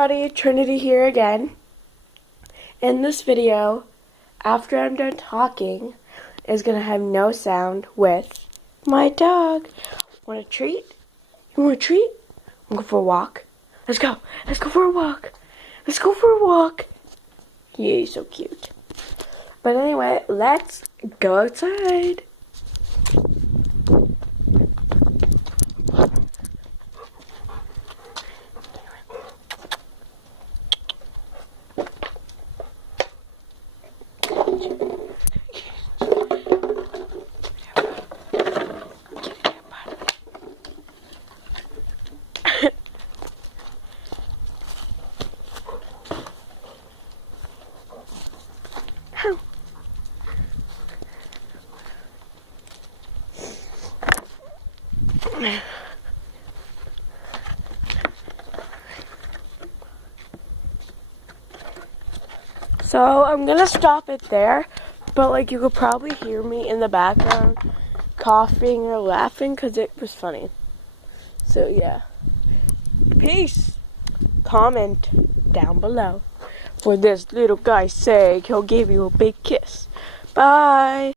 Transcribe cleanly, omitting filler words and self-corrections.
Everybody, Trinity here again. In this video, after I'm done talking, is gonna have no sound with my dog. Want a treat? You want a treat? Wanna go for a walk? Let's go. Let's go for a walk. Let's go for a walk. Yeah, he's so cute. But anyway, let's go outside. So I'm gonna stop it there, but like you could probably hear me in the background coughing or laughing because it was funny. So yeah, peace. Comment down below for this little guy's sake. He'll give you a big kiss. Bye.